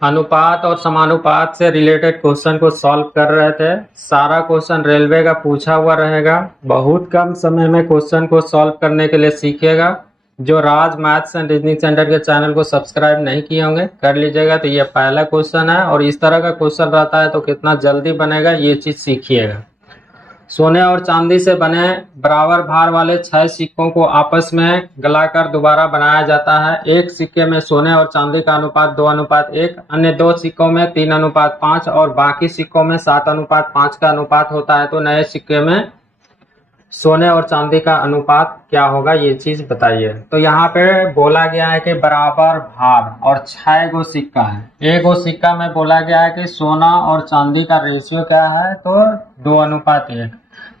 अनुपात और समानुपात से रिलेटेड क्वेश्चन को सॉल्व कर रहे थे। सारा क्वेश्चन रेलवे का पूछा हुआ रहेगा। बहुत कम समय में क्वेश्चन को सॉल्व करने के लिए सीखिएगा। जो राज मैथ्स एंड रीजनिंग सेंटर के चैनल को सब्सक्राइब नहीं किए होंगे कर लीजिएगा। तो ये पहला क्वेश्चन है और इस तरह का क्वेश्चन रहता है तो कितना जल्दी बनेगा ये चीज़ सीखिएगा। सोने और चांदी से बने बराबर भार वाले 6 सिक्कों को आपस में गलाकर दोबारा बनाया जाता है। एक सिक्के में सोने और चांदी का अनुपात 2:1, अन्य 2 सिक्कों में 3:5 और बाकी सिक्कों में 7:5 का अनुपात होता है। तो नए सिक्के में सोने और चांदी का अनुपात क्या होगा ये चीज बताइए। तो यहाँ पे बोला गया है कि बराबर भार और 6 गो सिक्का है। एक गो सिक्का में बोला गया है कि सोना और चांदी का रेशियो क्या है, तो 2:1।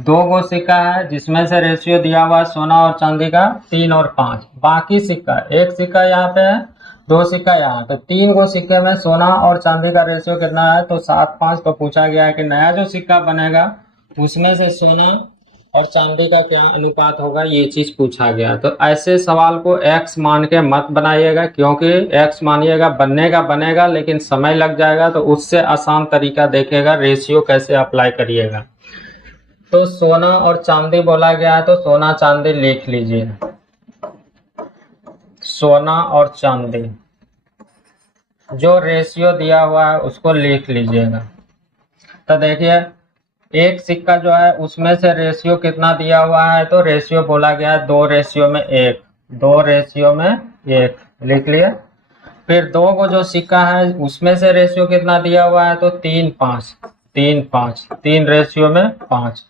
2 गो सिक्का है जिसमें से रेशियो दिया हुआ है सोना और चांदी का 3 और 5। बाकी सिक्का, एक सिक्का यहाँ पे है, 2 सिक्का यहाँ, तो 3 गो सिक्के में सोना और चांदी का रेशियो कितना है, तो 7:5। तो पूछा गया है कि नया जो सिक्का बनेगा उसमें से सोना और चांदी का क्या अनुपात होगा, ये चीज पूछा गया। तो ऐसे सवाल को x मान के मत बनाइएगा, क्योंकि x मानिएगा बनने का बनेगा लेकिन समय लग जाएगा। तो उससे आसान तरीका देखेगा, रेशियो कैसे अप्लाई करिएगा। तो सोना और चांदी बोला गया है तो सोना चांदी लिख लीजिए। सोना और चांदी जो रेशियो दिया हुआ है उसको लिख लीजिएगा। तो देखिए एक सिक्का जो है उसमें से रेशियो कितना दिया हुआ है, तो रेशियो बोला गया है 2:1। 2:1 लिख लिए। फिर 2 को जो सिक्का है उसमें से रेशियो कितना दिया हुआ है, तो 3:5। 3:5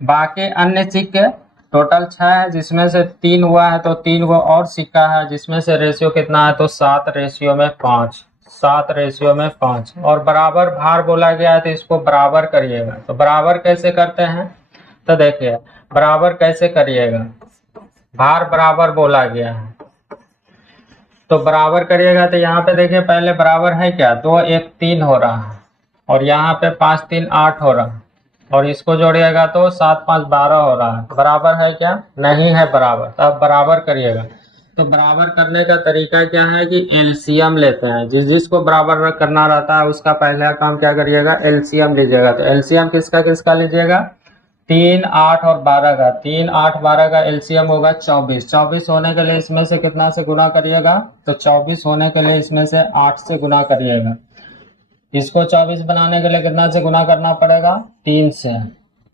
बाकी अन्य सिक्के टोटल 6 है जिसमें से 3 हुआ है, तो 3 गो और सिक्का है जिसमें से रेशियो कितना है, तो 7:5। 7:5 और बराबर भार बोला गया है तो इसको बराबर करिएगा। तो बराबर कैसे करते हैं, तो देखिए बराबर कैसे करिएगा, भार बराबर बोला गया है तो बराबर करिएगा। तो यहाँ पे देखिए पहले बराबर है क्या, 2 1 3 हो रहा है और यहाँ पे 5 3 8 हो रहा है और इसको जोड़िएगा तो 7 5 12 हो रहा है। बराबर है क्या, नहीं है बराबर। तो अब बराबर करिएगा। तो बराबर करने का तरीका क्या है कि एलसीएम लेते हैं। जिसको बराबर करना रहता है उसका पहला काम क्या करिएगा, एलसीएम लीजिएगा। तो एलसीएम किसका किसका लीजिएगा, 3 8 और 12 का। 3 8 12 का एलसीएम होगा 24। 24 होने के लिए इसमें से कितना से गुना करिएगा, तो 24 होने के लिए इसमें से 8 से गुना करिएगा। इसको 24 बनाने के लिए कितना से गुना करना पड़ेगा, 3 से।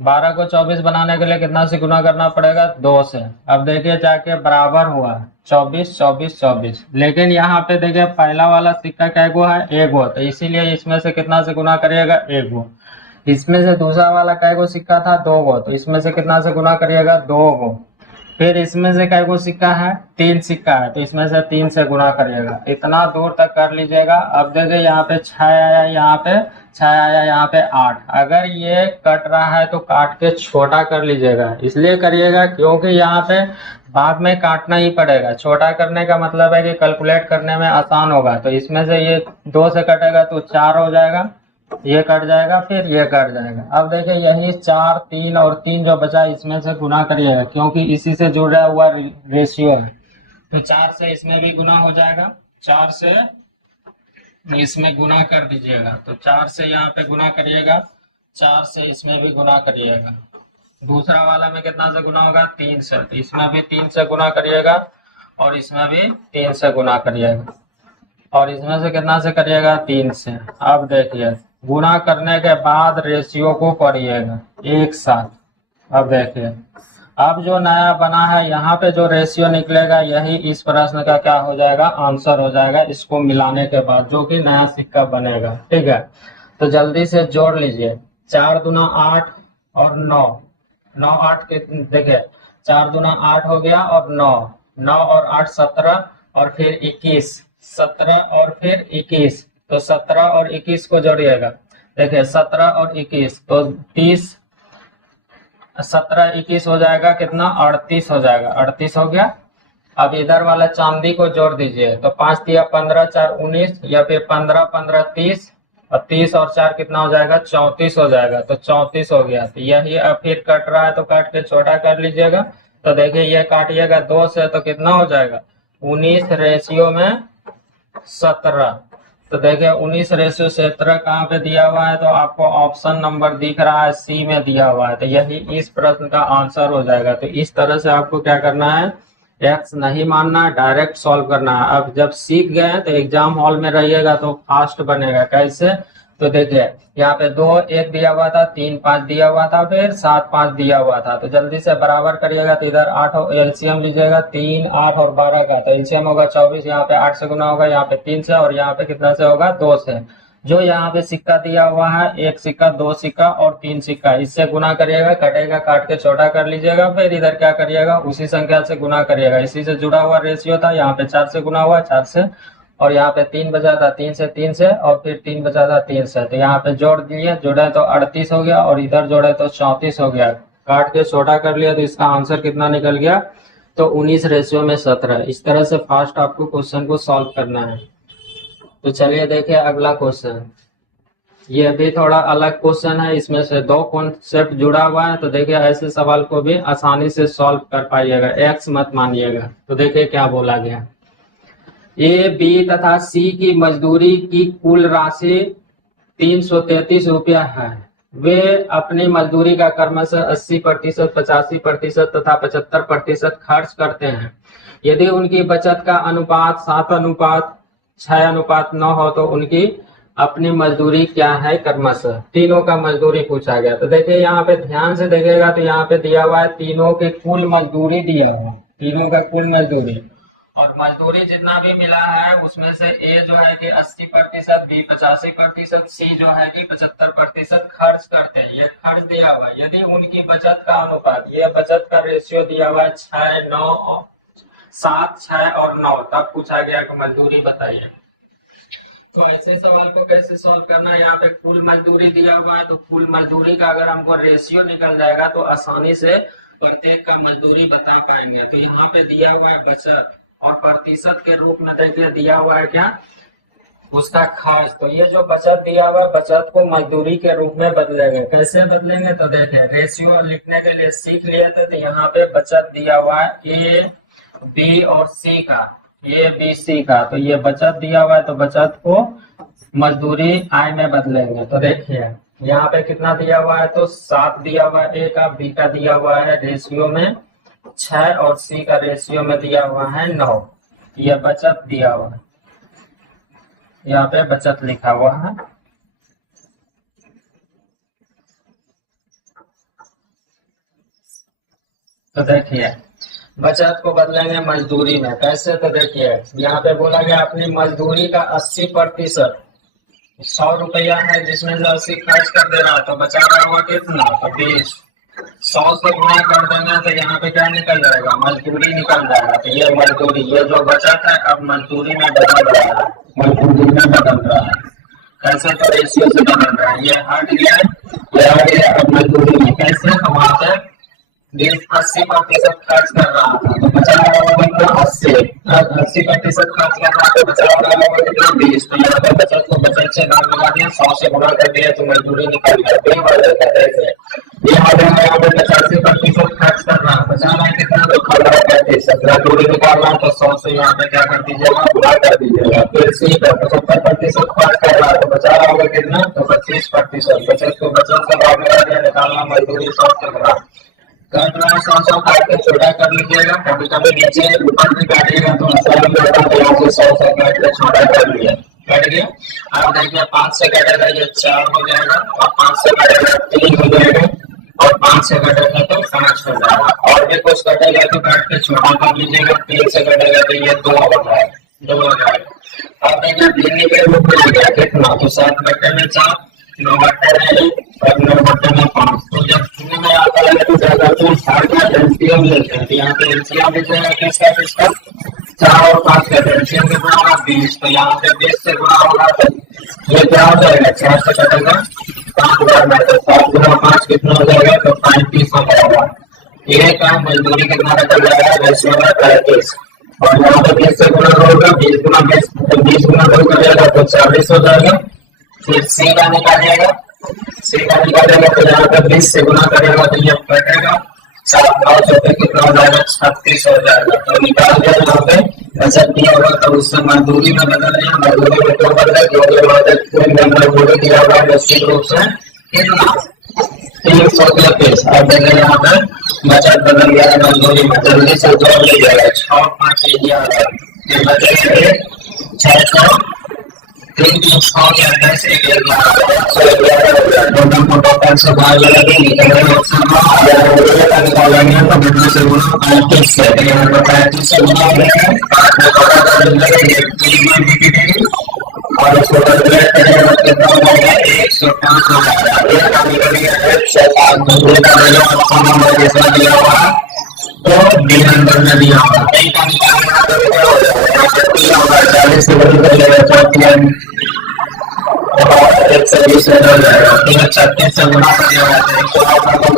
12 को 24 बनाने के लिए कितना से गुना करना पड़ेगा, 2 से। अब देखिए जाके बराबर हुआ 24 24 24। लेकिन यहाँ पे देखिए पहला वाला सिक्का क्या गो है, 1 गो, तो इसीलिए इसमें से कितना से गुना करिएगा, 1 गो। इसमें से दूसरा वाला कै गो सिक्का था, 2 गो, तो इसमें से कितना से गुना करिएगा, 2 गो। फिर इसमें से कै गो सिक्का है, 3 सिक्का है, तो इसमें से 3 से गुना करिएगा। इतना दूर तक कर लीजिएगा। अब देखिए यहाँ पे 6 आया, यहाँ पे 6 आया, यहाँ पे 8। अगर ये कट रहा है तो काट के छोटा कर लीजिएगा। इसलिए करिएगा क्योंकि यहाँ पे बाद में काटना ही पड़ेगा। छोटा करने का मतलब है कि कैलकुलेट करने में आसान होगा। तो इसमें से ये 2 से कटेगा तो 4 हो जाएगा, ये कट जाएगा, फिर ये कट जाएगा। अब देखिए यही 4 3 और 3 जो बचा इसमें से गुना करिएगा, क्योंकि इसी से जुड़ा हुआ रेशियो है। तो 4 से इसमें भी गुना हो जाएगा, 4 से इसमें गुना कर दीजिएगा। तो 4 से यहाँ पे गुना करिएगा, 4 से इसमें भी गुना करिएगा। दूसरा वाला में कितना से गुना होगा, 3 से। तो इसमें भी 3 से गुना करिएगा और इसमें भी 3 से गुना करिएगा और इसमें से कितना से करिएगा, 3 से। अब देखिए गुना करने के बाद रेशियो को करिएगा एक साथ। अब देखिए अब जो नया बना है यहाँ पे जो रेशियो निकलेगा यही इस प्रश्न का क्या हो जाएगा, आंसर हो जाएगा। इसको मिलाने के बाद जो कि नया सिक्का बनेगा, ठीक है। तो जल्दी से जोड़ लीजिए, 4 दूना 8 और 9, 9 8 के देखिए 4 दूना 8 हो गया और 9, 9 और 8 17 और फिर 21, 17 और फिर 21। तो 17 और 21 को जोड़िएगा। देखिए 17 और 21 तो 30, 17 21 हो जाएगा कितना, 38 हो जाएगा। 38 हो गया। अब इधर वाला चांदी को जोड़ दीजिए। तो 5 दिया 15, 4 19, या फिर 15 15 30 और 30 और 4 कितना हो जाएगा, 34 हो जाएगा। तो 34 हो गया। तो यही अब फिर कट रहा है तो काट के छोटा कर लीजिएगा। तो देखिए ये काटिएगा 2 से तो कितना हो जाएगा, 19 रेशियो में 17। तो देखिए 19:17 कहाँ पे दिया हुआ है, तो आपको ऑप्शन नंबर दिख रहा है सी में दिया हुआ है, तो यही इस प्रश्न का आंसर हो जाएगा। तो इस तरह से आपको क्या करना है, एक्स नहीं मानना है, डायरेक्ट सॉल्व करना है। अब जब सीख गए तो एग्जाम हॉल में रहिएगा तो फास्ट बनेगा। कैसे, तो देखिए यहाँ पे 2 1 दिया हुआ था, 3 5 दिया हुआ था, फिर 7 5 दिया हुआ था। तो जल्दी से बराबर करिएगा। तो इधर 8 एलसीएम लीजिएगा, 3 8 और 12 का, तो एलसीएम होगा 24। यहाँ पे 8 से गुना होगा, यहाँ पे 3 से, और यहाँ पे कितना से होगा, 2 से। जो यहाँ पे सिक्का दिया हुआ है, 1 सिक्का 2 सिक्का और 3 सिक्का, इससे गुना करिएगा, कटेगा, काट के छोटा कर लीजिएगा। फिर इधर क्या करिएगा, उसी संख्या से गुना करिएगा। इसी से जुड़ा हुआ रेशियो था, यहाँ पे 4 से गुना हुआ, 4 से, और यहाँ पे 3 बचा था, 3 से, और फिर 3 बचा था 3 से। तो यहाँ पे जोड़ दिए, जोड़े तो 38 हो गया, और इधर जोड़े तो 34 हो गया। काट के छोटा कर लिया, तो इसका आंसर कितना निकल गया, तो 19:17। इस तरह से फास्ट आपको क्वेश्चन को सॉल्व करना है। तो चलिए देखिए अगला क्वेश्चन। ये भी थोड़ा अलग क्वेश्चन है, इसमें से 2 कॉन्सेप्ट जुड़ा हुआ है। तो देखिए ऐसे सवाल को भी आसानी से सॉल्व कर पाइएगा, एक्स मत मानिएगा। तो देखिए क्या बोला गया, ए बी तथा सी की मजदूरी की कुल राशि 333 रुपया है। वे अपनी मजदूरी का क्रमशः 80%, 85% तथा 75% खर्च करते हैं। यदि उनकी बचत का अनुपात 7:6:9 हो तो उनकी अपनी मजदूरी क्या है क्रमशः। तीनों का मजदूरी पूछा गया। तो देखिए यहाँ पे ध्यान से देखिएगा, तो यहाँ पे दिया हुआ है तीनों के कुल मजदूरी दिया हुआ, तीनों का कुल मजदूरी, और मजदूरी जितना भी मिला है उसमें से ए जो है कि 80%, बी 85%, सी जो है कि 75% खर्च करते हैं। ये खर्च दिया हुआ है। यदि उनकी बचत का अनुपात, ये बचत का रेशियो दिया हुआ है 6 9 7 6 और 9, तब पूछा गया कि मजदूरी बताइए। तो ऐसे सवाल को कैसे सॉल्व करना है, यहाँ पे कुल मजदूरी दिया हुआ है, तो कुल मजदूरी का अगर हमको रेशियो निकल जाएगा तो आसानी से प्रत्येक का मजदूरी बता पाएंगे। तो यहाँ पे दिया हुआ है बचत, और प्रतिशत के रूप में देखिए दिया हुआ है क्या, उसका खर्च। तो ये जो बचत दिया हुआ है, बचत को मजदूरी के रूप में बदलेंगे। कैसे बदलेंगे, तो देखिए रेशियो लिखने के लिए सीख लिए थे। तो यहाँ पे बचत दिया हुआ है ए बी और सी का, ए बी सी का, तो ये बचत दिया हुआ है, तो बचत को मजदूरी आय में बदलेंगे। तो देखिए यहाँ पे कितना दिया हुआ है, तो 7 दिया हुआ है ए का, बी का दिया हुआ है रेशियो में 6, और सी का रेशियो में दिया हुआ है 9। यह बचत दिया हुआ है, यहाँ पे बचत लिखा हुआ है। तो देखिए बचत को बदलेंगे मजदूरी में। कैसे, तो देखिए यहाँ पे बोला गया अपनी मजदूरी का 80%, 100 रुपया है जिसमें से 80 खर्च कर दे रहा है, तो बचा रहा हुआ कितना, तो 20। 100 से गुणा कर देंगे तो यहाँ पे क्या निकल जाएगा, मजदूरी निकल जाएगा। तो ये मजदूरी, ये जो बचत है अब मजदूरी में बदल रहा है, मजदूरी में बदल रहा है। कैसे, तो रेशियो से बदल रहा है। ये हट गया, ये आ गया अब मजदूरी में। कैसे, तो वहां पे 80% खर्च कर रहा था, तो बचा रहा होगा कितना, 80% खर्च कर रहा तो बचा रहा होगा कितना, 20। तो यहाँ पे बचत को बचत से भाग लगा दिया, 100 से गुणा कर दिया, तो मजदूरी निकल गया। ये आ जाएगा यहाँ पे 85% खर्च कर रहा है, बचा रहा है कितना, तो 15%। मजदूरी निकालना है तो 100 से यहाँ पे क्या कर दीजिएगा, गुणा कर दीजिएगा। फिर सी पे 75% खर्च कर रहा है, तो बचा रहा होगा कितना, तो 25%। बचत को बचत से भाग लगा दिया, निकालना मजदूरी 100 से गुणा काट रहा है, 100 काट के छोटा कर लीजिएगा। कभी कभी नीचे ऊपर भी काटिएगा तो आसानी में होता है, यहाँ से 100 काट के छोटा कर लिया, कट गया। अब देखिए 5 से काटेगा ये 4 हो जाएगा, और 5 से काटेगा 3 हो जाएगा, और 5 से कटेगा तो 5 हो जाएगा। और भी कुछ कटेगा तो काट के छोटा कर लीजिएगा। 3 से कटेगा तो ये 2 हो जाएगा, 2 हो जाएगा। अब देखिए भिन्नी के रूप में हो गया कितना, तो 7 बट्टे में 4, 9 बट्टे में 1 और 9 बट्टे में 5। तो जब शून्य में आता है तो क्या करते हैं, 4 का एलसीएम लेते हैं। तो यहाँ पे एलसीएम लेते हैं किसका, 4 और 5 का एलसीएम कितना होगा, 20। तो यहाँ पे 20 से गुणा होगा तो ये क्या हो जाएगा, 4 से कटेगा 5 गुना, तो 7 गुना 5 कितना हो जाएगा, तो 35 हो जाएगा। ये का मजदूरी कितना निकल जाएगा, रेशियो में 35। और यहाँ पे 20 से गुणा होगा, 20 गुना 2 कर जाएगा तो 40 हो जाएगा। फिर सी का निकालिएगा, सी का निकालेगा तो यहाँ पे 20 से गुणा करेगा तो ये कटेगा, सात नौ चौके कितना हो जाएगा 36 हो जाएगा। तो निकाल दिया यहाँ पे ऐसा दिया होगा तो उससे मजदूरी में बदल दिया, मजदूरी में क्यों बदला क्योंकि कोई नंबर बोले दिया हुआ है निश्चित रूप से कितना 300 के पेश। अब देखिए यहाँ पे बचत बदल गया है मजदूरी में, जल्दी से जोड़ लीजिएगा 6 5 ये बचेगा 600 3 3 6 के अंदर से 11 टोटल को टोटल से बाहर लगा निकलने ऑप्शन में निकालेंगे तो बदले से गुना 35 से यहाँ पर 35 से गुना करेंगे 5 में बड़ा कर देंगे 3 में भी कितनी और इसको कैलकुलेट करेंगे तो कितना हो जाएगा 105 हो जाएगा। ये काम करेंगे 105 दूसरे का जो ऑप्शन नंबर जैसा दिया हुआ है तो बी नंबर में दिया हुआ है काम निकालना तो क्या हो जाएगा 40 से बड़ी कर लेगा 34 एक से 20 हो जाएगा। फिर 36 से गुना कर दिया जाता है तो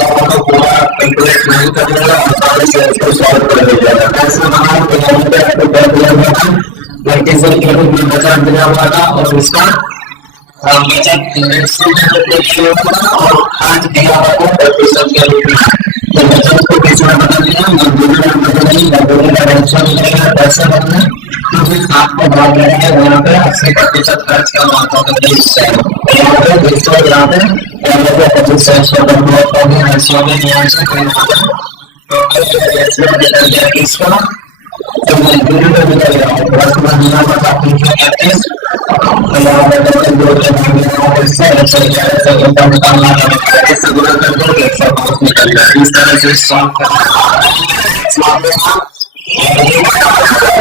आपको पूरा कैलकुलेट नहीं करेगा और से इसको सॉल्व कर दीजिएगा। ऐसे बनाओ तो यहाँ पे आपको कर दिया होगा मल्टीपल के रूप में बचा दिया हुआ था और उसका बचत देखिए और आज दिया हुआ प्रतिशत के रूप में तो बचत को कितना बदल दिया मजदूरी में बदल दी मजदूरी का रेशो मिलेगा पैसे बदले तो फिर आपको भाग लेंगे यहाँ पे 80% खर्च का मात्रा का 20 है यहाँ पे 20 यहाँ पे 25 में यहाँ से टोटल इसका तो मजदूरी में निकल गया प्लस में यहाँ पर आप लिखेंगे तो यहाँ पे दो के भाग इससे 111 से ऊपर निकालना है इससे गुणा कर दो 105 निकल गया। इस तरह से सॉल्व करना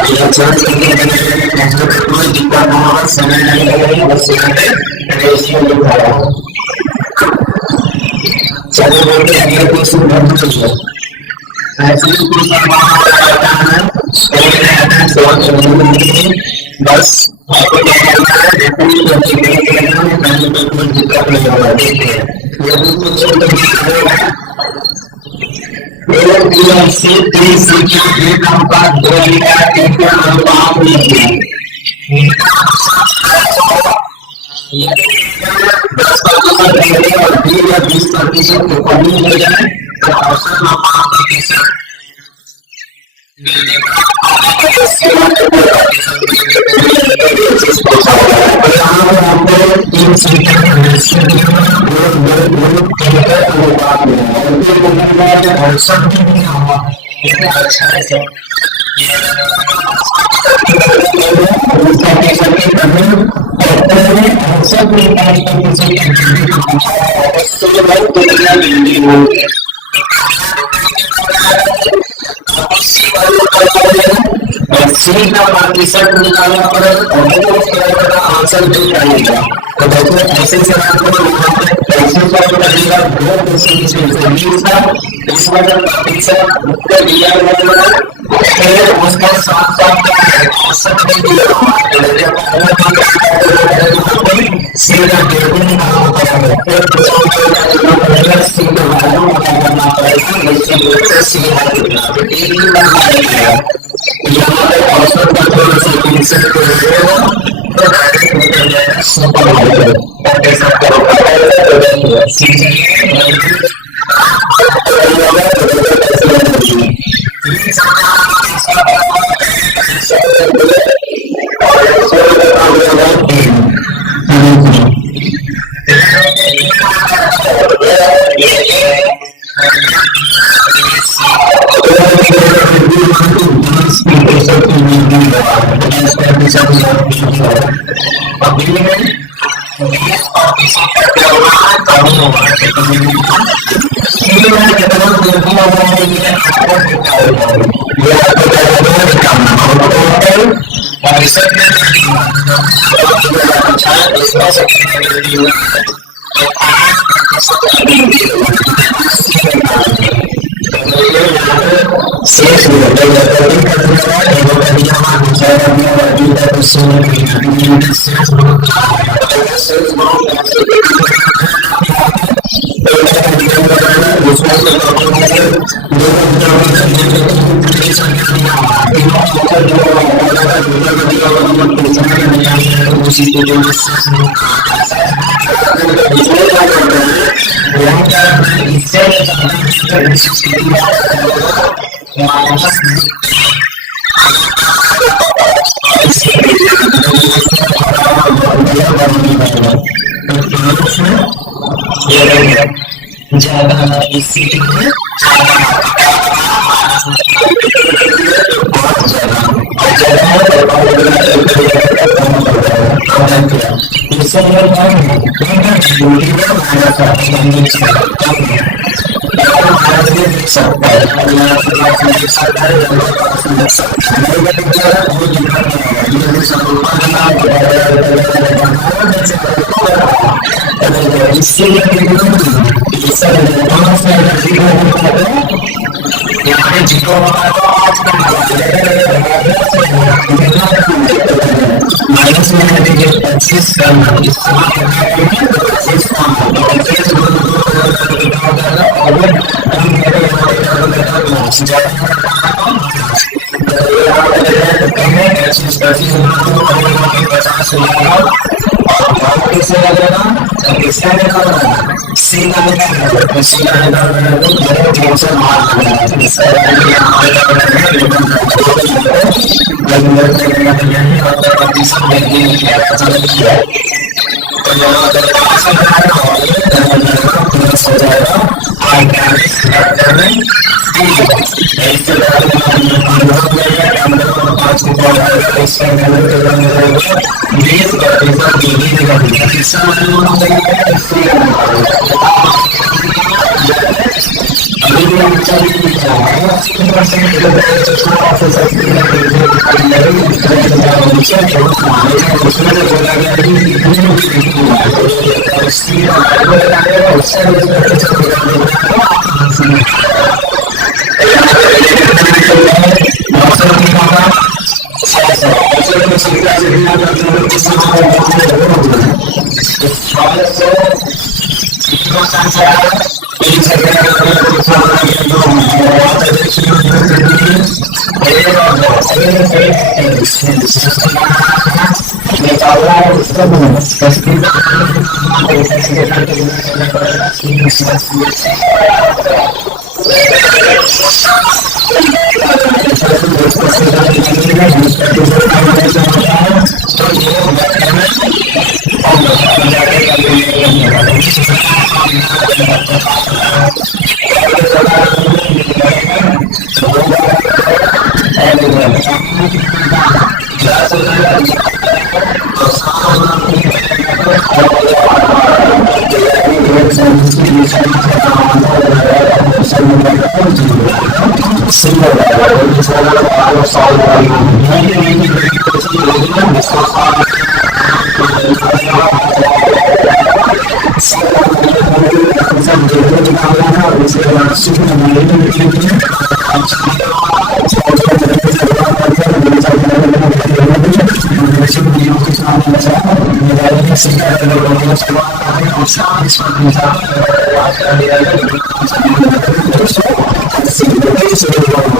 ये चेंज करके कोई दिक्कत ना हो समय नहीं लगेगा बस यहाँ पे रेशियो लिखा है। चलिए बोलते हैं अगले क्वेश्चन कर दीजिए ऐसे कुछ करता है बस आपको क्या करना है जितनी पहले तो कोई दिक्कत नहीं होगा। देखिए यदि कुछ से 30 के एक अनुपात 2 3 के अनुपात लीजिए 10% देंगे और 20 या 20% को कमी हो जाए तो औसत अनुपात प्रतिशत तीन संख्या अच्छा है सी का प्रतिशत निकालना पड़ेगा आंसर दे पाएगा तो देखो ऐसे से आपको ऐसे सॉल्व करिएगा 2% इसमें जब प्रतिशत उत्तर दिया गया फिर उसका साथ साथ औसत भी दिया सी का डेटा निकालना पड़ेगा फिर सी का वैल्यू पता करना पड़ेगा निश्चित रूप से सी यहाँ पे औसत का थोड़ा सा प्रतिशत को लेगा तो डायरेक्ट निकल जाएगा सिंपल हो जाएगा और कैसा करो सीजिए उसी को यहाँ पर इससे माइनस ज्यादा इसी माइनस में है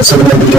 25